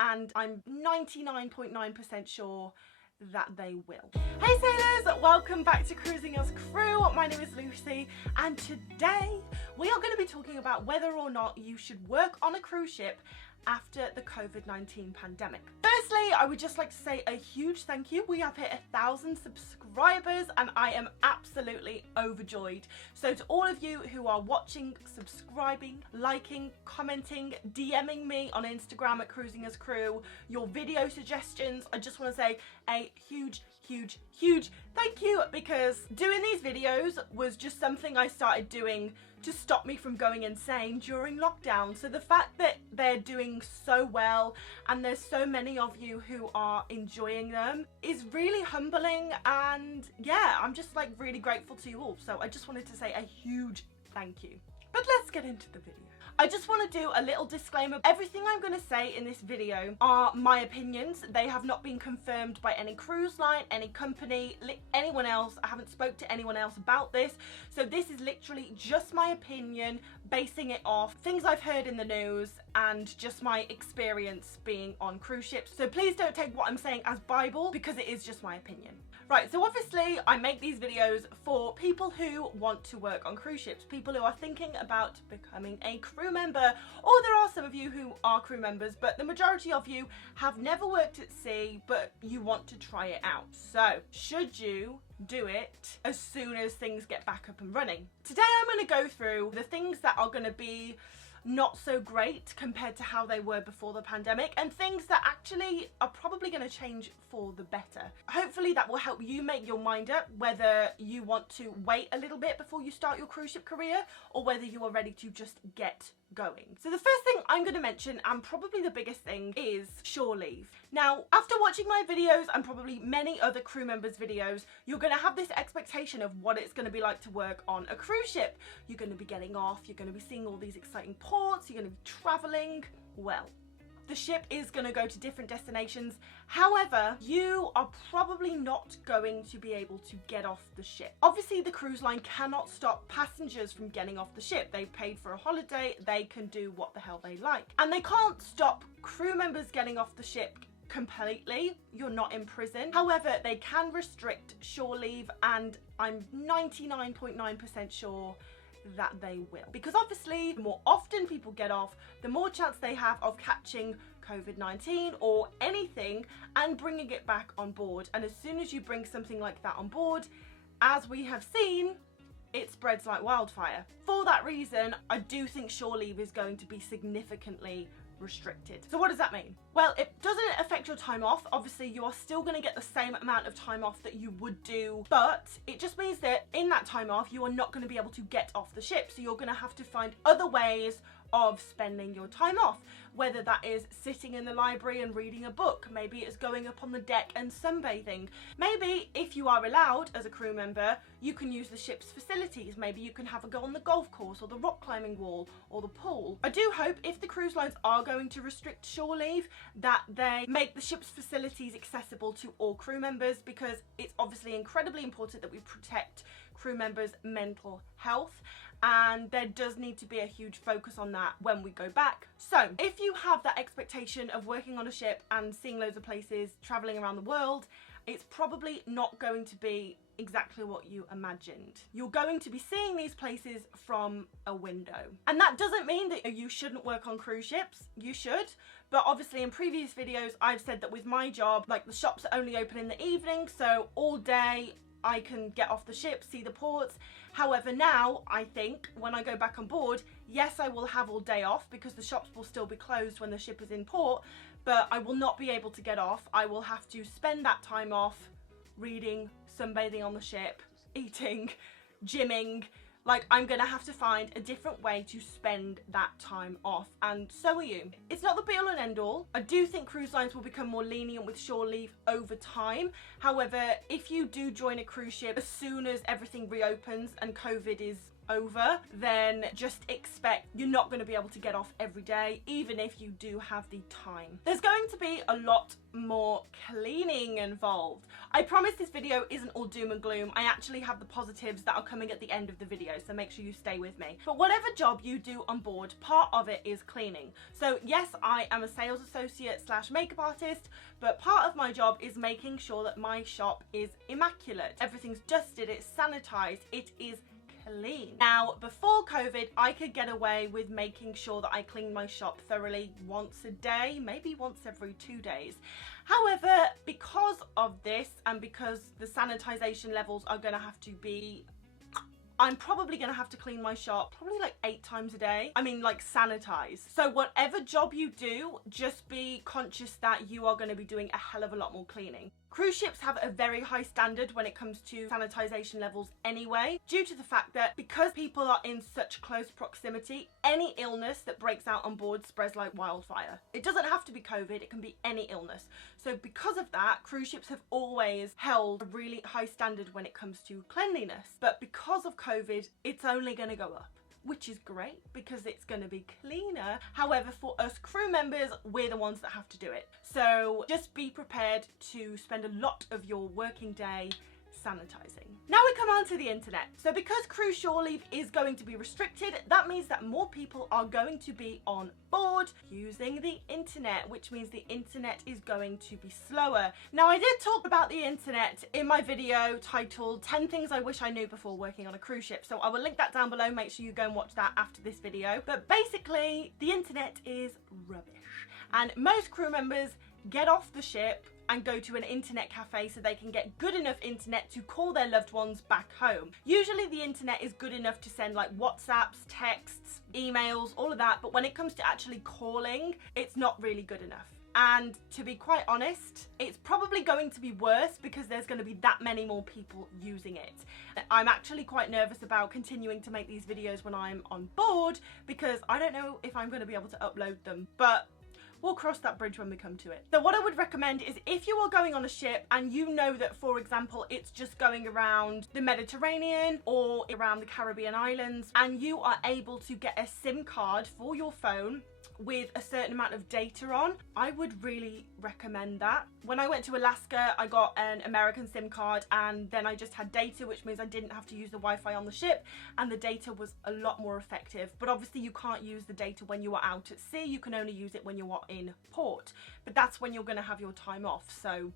and I'm 99.9% sure that they will. Hey sailors, welcome back to Cruising as Crew. My name is Lucy, and today we are going to be talking about whether or not you should work on a cruise ship after the Covid-19 pandemic. Firstly, I would just like to say a huge thank you. We have hit 1,000 subscribers and I am absolutely overjoyed. So to all of you who are watching, subscribing, liking, commenting, DMing me on Instagram at Cruising as Crew, your video suggestions, I just want to say a huge thank you, because doing these videos was just something I started doing to stop me from going insane during lockdown. So the fact that they're doing so well and there's so many of you who are enjoying them is really humbling, and yeah, I'm just like really grateful to you all. So I just wanted to say a huge thank you. But let's get into the video. I just want to do a little disclaimer. Everything I'm going to say in this video are my opinions. They have not been confirmed by any cruise line, any company, anyone else. I haven't spoke to anyone else about this. So this is literally just my opinion, basing it off things I've heard in the news and just my experience being on cruise ships. So please don't take what I'm saying as Bible, because it is just my opinion. Right, so obviously I make these videos for people who want to work on cruise ships, people who are thinking about becoming a crew member, or there are some of you who are crew members, but the majority of you have never worked at sea, but you want to try it out. So, should you do it as soon as things get back up and running? Today I'm going to go through the things that are going to be not so great compared to how they were before the pandemic, and things that actually are probably going to change for the better. Hopefully that will help you make your mind up whether you want to wait a little bit before you start your cruise ship career, or whether you are ready to just get going. So the first thing I'm going to mention, and probably the biggest thing, is shore leave. Now, after watching my videos and probably many other crew members' videos, you're going to have this expectation of what it's going to be like to work on a cruise ship. You're going to be getting off, you're going to be seeing all these exciting ports, you're going to be traveling. Well, the ship is going to go to different destinations. However, you are probably not going to be able to get off the ship. Obviously, the cruise line cannot stop passengers from getting off the ship. They've paid for a holiday, they can do what the hell they like. And they can't stop crew members getting off the ship completely. You're not in prison. However, they can restrict shore leave, and I'm 99.9% sure that they will, because obviously the more often people get off, the more chance they have of catching Covid-19 or anything and bringing it back on board. And as soon as you bring something like that on board, as we have seen, it spreads like wildfire. For that reason, I do think shore leave is going to be significantly restricted. So what does that mean? Well, it doesn't affect your time off. Obviously, you are still going to get the same amount of time off that you would do, but it just means that in that time off, you are not going to be able to get off the ship. So you're going to have to find other ways of spending your time off, whether that is sitting in the library and reading a book, maybe it's going up on the deck and sunbathing, maybe if you are allowed as a crew member, you can use the ship's facilities, maybe you can have a go on the golf course or the rock climbing wall or the pool. I do hope, if the cruise lines are going to restrict shore leave, that they make the ship's facilities accessible to all crew members, because it's obviously incredibly important that we protect crew members' mental health, and there does need to be a huge focus on that when we go back. So if you have that expectation of working on a ship and seeing loads of places, traveling around the world, it's probably not going to be exactly what you imagined. You're going to be seeing these places from a window. And that doesn't mean that you shouldn't work on cruise ships. You should. But obviously in previous videos, I've said that with my job, like, the shops are only open in the evening, so all day I can get off the ship, see the ports. However, now I think when I go back on board, yes, I will have all day off because the shops will still be closed when the ship is in port, but I will not be able to get off. I will have to spend that time off reading, sunbathing on the ship, eating, gymming. Like, I'm gonna have to find a different way to spend that time off, and so are you. It's not the be all and end all. I do think cruise lines will become more lenient with shore leave over time. However, if you do join a cruise ship as soon as everything reopens and COVID is over, then just expect you're not going to be able to get off every day, even if you do have the time. There's going to be a lot more cleaning involved. I promise this video isn't all doom and gloom. I actually have the positives that are coming at the end of the video, so make sure you stay with me. But whatever job you do on board, part of it is cleaning. So yes, I am a sales associate / makeup artist, but part of my job is making sure that my shop is immaculate. Everything's dusted, it's sanitized, it is clean. Now, before COVID, I could get away with making sure that I clean my shop thoroughly once a day, maybe once every 2 days. However, because of this and because the sanitization levels are going to have to be, I'm probably going to have to clean my shop probably like 8 times a day. I mean, like, sanitize. So whatever job you do, just be conscious that you are going to be doing a hell of a lot more cleaning. Cruise ships have a very high standard when it comes to sanitization levels anyway, due to the fact that because people are in such close proximity, any illness that breaks out on board spreads like wildfire. It doesn't have to be COVID, it can be any illness. So because of that, cruise ships have always held a really high standard when it comes to cleanliness. But because of COVID, it's only going to go up, which is great because it's going to be cleaner. However, for us crew members, we're the ones that have to do it. So just be prepared to spend a lot of your working day sanitizing. Now we come on to the internet. So because cruise shore leave is going to be restricted, that means that more people are going to be on board using the internet, which means the internet is going to be slower. Now, I did talk about the internet in my video titled 10 Things I Wish I Knew Before Working on a Cruise Ship, so I will link that down below. Make sure you go and watch that after this video. But basically, the internet is rubbish, and most crew members get off the ship and go to an internet cafe so they can get good enough internet to call their loved ones back home. Usually the internet is good enough to send like WhatsApps, texts, emails, all of that, but when it comes to actually calling, it's not really good enough. And to be quite honest, it's probably going to be worse because there's going to be that many more people using it. I'm actually quite nervous about continuing to make these videos when I'm on board because I don't know if I'm going to be able to upload them, but we'll cross that bridge when we come to it. So what I would recommend is if you are going on a ship and you know that, for example, it's just going around the Mediterranean or around the Caribbean islands, and you are able to get a SIM card for your phone with a certain amount of data on, I would really recommend that. When I went to Alaska, I got an American SIM card and then I just had data, which means I didn't have to use the Wi-Fi on the ship, and the data was a lot more effective. But obviously you can't use the data when you are out at sea, you can only use it when you are in port. But that's when you're going to have your time off, so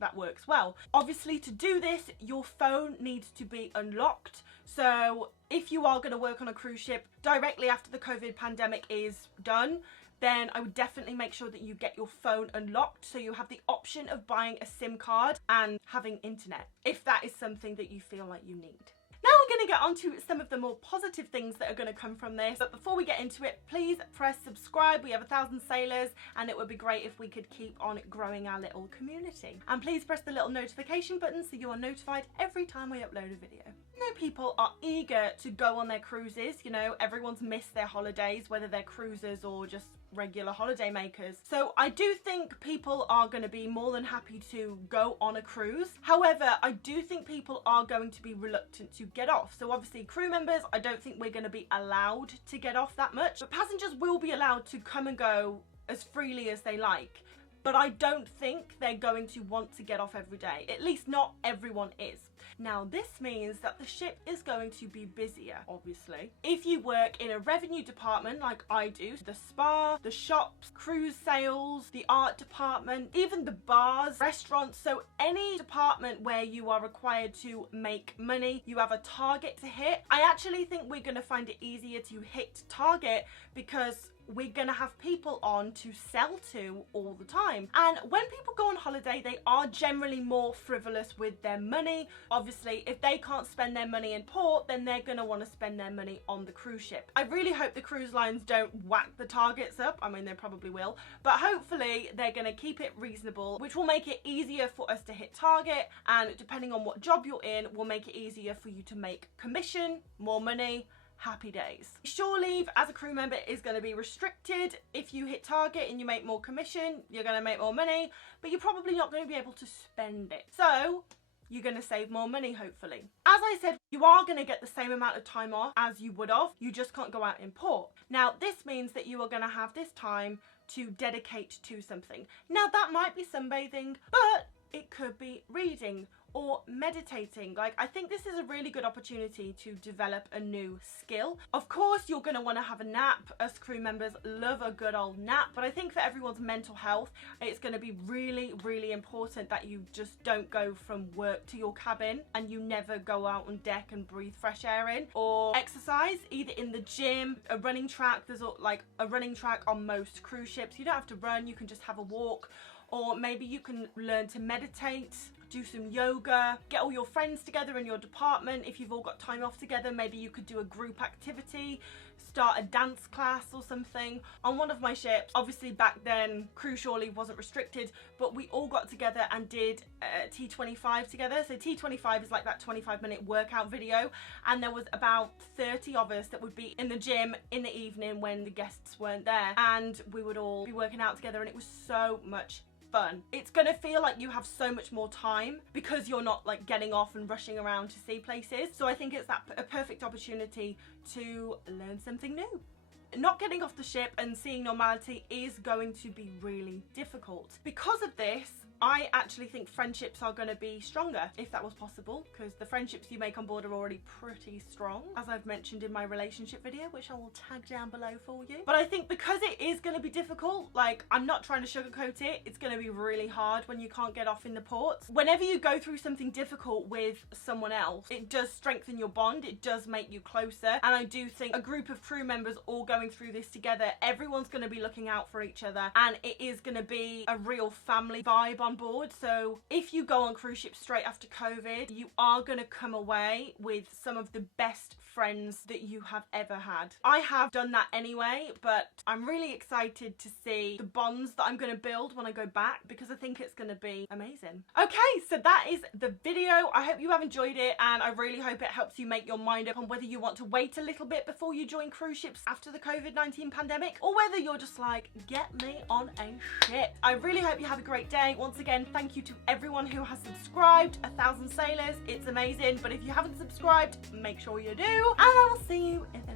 that works well. Obviously, to do this, your phone needs to be unlocked. So if you are going to work on a cruise ship directly after the COVID pandemic is done, then I would definitely make sure that you get your phone unlocked so you have the option of buying a SIM card and having internet, if that is something that you feel like you need. Now we're going to get on to some of the more positive things that are going to come from this. But before we get into it, please press subscribe. We have 1,000 sailors and it would be great if we could keep on growing our little community. And please press the little notification button so you are notified every time I upload a video. I know people are eager to go on their cruises. You know, everyone's missed their holidays, whether they're cruisers or just regular holiday makers. So I do think people are going to be more than happy to go on a cruise. However, I do think people are going to be reluctant to get off. So obviously crew members, I don't think we're going to be allowed to get off that much, but passengers will be allowed to come and go as freely as they like. But I don't think they're going to want to get off every day. At least not everyone is. Now this means that the ship is going to be busier, obviously. If you work in a revenue department like I do, the spa, the shops, cruise sales, the art department, even the bars, restaurants, so any department where you are required to make money, you have a target to hit. I actually think we're going to find it easier to hit target because we're gonna have people on to sell to all the time. And when people go on holiday, they are generally more frivolous with their money. Obviously, if they can't spend their money in port, then they're gonna wanna spend their money on the cruise ship. I really hope the cruise lines don't whack the targets up. I mean, they probably will, but hopefully they're gonna keep it reasonable, which will make it easier for us to hit target. And depending on what job you're in, will make it easier for you to make commission, more money. Happy days. Shore leave as a crew member is going to be restricted. If you hit target and you make more commission, you're going to make more money, but you're probably not going to be able to spend it. So You're going to save more money, hopefully. As I said, you are going to get the same amount of time off as you would have. You just can't go out in port. Now, this means that you are going to have this time to dedicate to something. Now, that might be sunbathing, but it could be reading or meditating. Like, I think this is a really good opportunity to develop a new skill. Of course, you're going to want to have a nap. Us crew members love a good old nap, but I think for everyone's mental health, it's going to be really, really important that you just don't go from work to your cabin and you never go out on deck and breathe fresh air in, or exercise either in the gym, a running track. There's like a running track on most cruise ships. You don't have to run, you can just have a walk. Or maybe you can learn to meditate, do some yoga, get all your friends together in your department. If you've all got time off together, maybe you could do a group activity, start a dance class or something. On one of my ships, obviously back then crew surely wasn't restricted, but we all got together and did T25 together. So T25 is like that 25-minute workout video, and there was about 30 of us that would be in the gym in the evening when the guests weren't there, and we would all be working out together, and it was so much fun. It's gonna feel like you have so much more time because you're not like getting off and rushing around to see places. So I think it's a perfect opportunity to learn something new. Not getting off the ship and seeing normality is going to be really difficult. Because of this, I actually think friendships are going to be stronger, if that was possible, because the friendships you make on board are already pretty strong, as I've mentioned in my relationship video, which I will tag down below for you. But I think because it is going to be difficult, like, I'm not trying to sugarcoat it, it's going to be really hard when you can't get off in the ports. Whenever you go through something difficult with someone else, it does strengthen your bond, it does make you closer, and I do think a group of crew members all going through this together, everyone's going to be looking out for each other, and it is going to be a real family vibe on board. So if you go on cruise ships straight after COVID, you are going to come away with some of the best friends that you have ever had. I have done that anyway, but I'm really excited to see the bonds that I'm going to build when I go back, because I think it's going to be amazing. Okay, so that is the video. I hope you have enjoyed it, and I really hope it helps you make your mind up on whether you want to wait a little bit before you join cruise ships after the COVID-19 pandemic, or whether you're just like, get me on a ship. I really hope you have a great day. Once again, thank you to everyone who has subscribed. 1,000 sailors, it's amazing. But if you haven't subscribed, make sure you do, and I will see you in